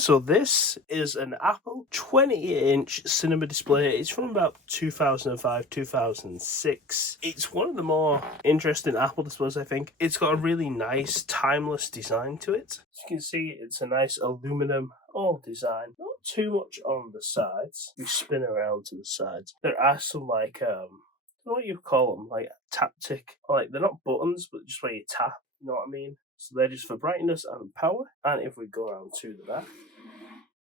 So this is an Apple 20-inch cinema display. It's from about 2005, 2006. It's one of the more interesting Apple displays, I think. It's got a really nice, timeless design to it. As you can see, it's a nice aluminum all design. Not too much on the sides. You spin around to the sides. There are some like, I don't know what you call them, like taptic. Like, they're not buttons, but just where you tap, you know what I mean? So they're just for brightness and power. And if we go around to the back,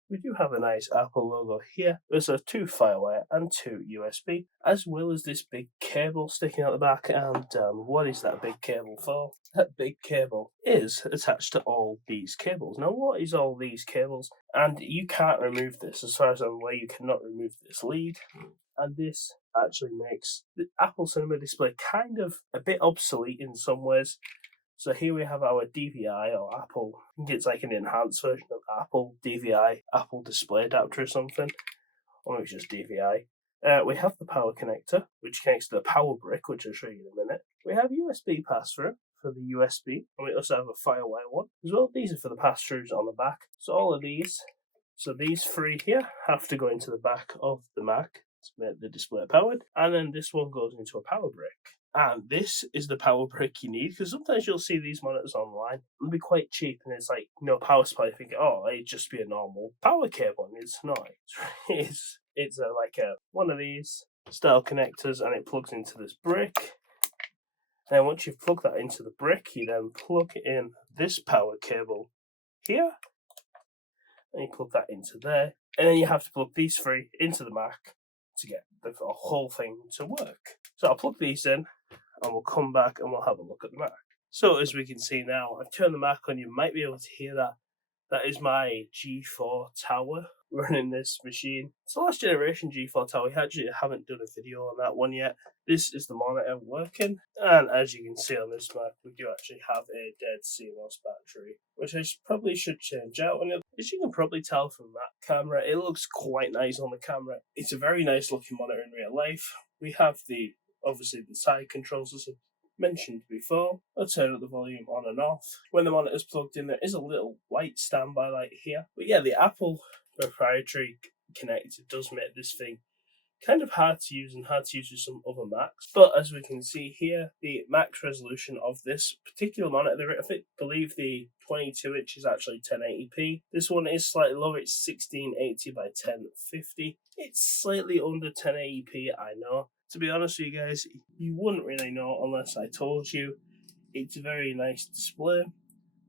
we do have a nice Apple logo here. There's a 2 FireWire and 2 USB, as well as this big cable sticking out the back. And what is that big cable for? That big cable is attached to all these cables. Now, what is all these cables? And you can't remove this. As far as I'm aware, you cannot remove this lead. And this actually makes the Apple Cinema display kind of a bit obsolete in some ways. So here we have our DVI or Apple. I think it's like an enhanced version of Apple DVI, Apple Display Adapter or something. Or it's just DVI. We have the power connector, which connects to the power brick, which I'll show you in a minute. We have USB pass-through for the USB, and we also have a FireWire one as well. These are for the pass-throughs on the back. So all of these, these 3 here have to go into the back of the Mac to make the display powered, and then this one goes into a power brick. And this is the power brick you need, because sometimes you'll see these monitors online. They'll be quite cheap, and it's like, no power supply. You think, oh, it'd just be a normal power cable, and it's not. It's like one of these style connectors, and it plugs into this brick. And once you've plugged that into the brick, you then plug in this power cable here, and you plug that into there. And then you have to plug these 3 into the Mac to get the whole thing to work. So I'll plug these in, and we'll come back and we'll have a look at the Mac. So as we can see now, I've turned the Mac on. You might be able to hear that. That is my G4 tower running this machine. It's the last generation G4 tower. We actually haven't done a video on that one yet. This is the monitor working. And as you can see on this Mac, we do actually have a dead CMOS battery, which I probably should change out. And as you can probably tell from that camera, it looks quite nice on the camera. It's a very nice looking monitor in real life. We have obviously the side controls as I mentioned before. I'll turn up the volume on and off. When the monitor's plugged in, there is a little white standby light here. But yeah, the Apple proprietary connector does make this thing kind of hard to use and hard to use with some other Macs. But as we can see here, the max resolution of this particular monitor, I believe the 22-inch is actually 1080p. This one is slightly lower, it's 1680 by 1050. It's slightly under 1080p, I know. To be honest with you guys, you wouldn't really know unless I told you. It's a very nice display.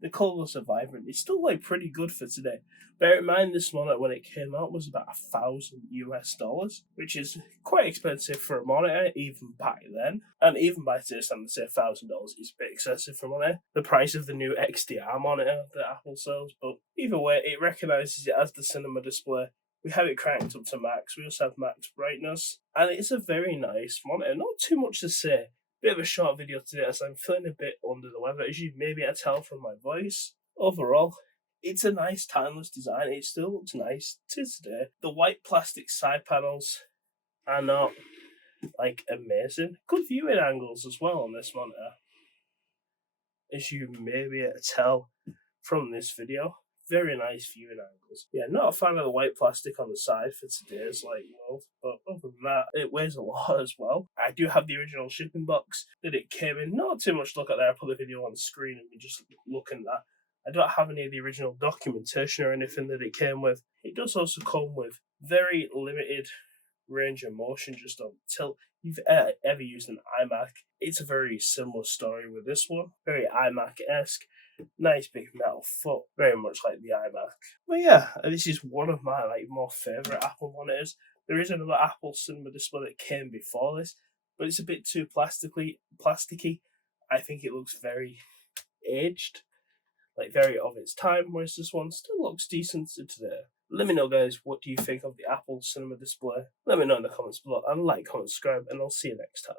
The colours are vibrant. It's still like pretty good for today. Bear in mind, this monitor when it came out was about $1,000 US, which is quite expensive for a monitor even back then. And even by today's standards, say $1,000 is a bit excessive for a monitor. The price of the new XDR monitor that Apple sells, but either way, it recognises it as the cinema display. We have it cranked up to max. We also have max brightness, and it's a very nice monitor. Not too much to say. Bit of a short video today as I'm feeling a bit under the weather, as you may be able to tell from my voice. Overall, it's a nice timeless design. It still looks nice to today. The white plastic side panels are not like amazing. Good viewing angles as well on this monitor, as you may be able to tell from this video. Very nice viewing angles. Yeah, not a fan of the white plastic on the side for today's world, but other than that, it weighs a lot as well. I do have the original shipping box that it came in. Not too much to look at there. I put the video on the screen and we just look at that. I don't have any of the original documentation or anything that it came with. It does also come with very limited range of motion just on tilt. If you've ever used an iMac, it's a very similar story with this one. Very iMac-esque. Nice big metal foot, very much like the iMac. But yeah, this is one of my more favourite Apple monitors. There is another Apple Cinema display that came before this, but it's a bit too plasticky. I think it looks very aged, very of its time, whereas this one still looks decent to today. Let me know, guys, what do you think of the Apple Cinema display? Let me know in the comments below, and comment, subscribe, and I'll see you next time.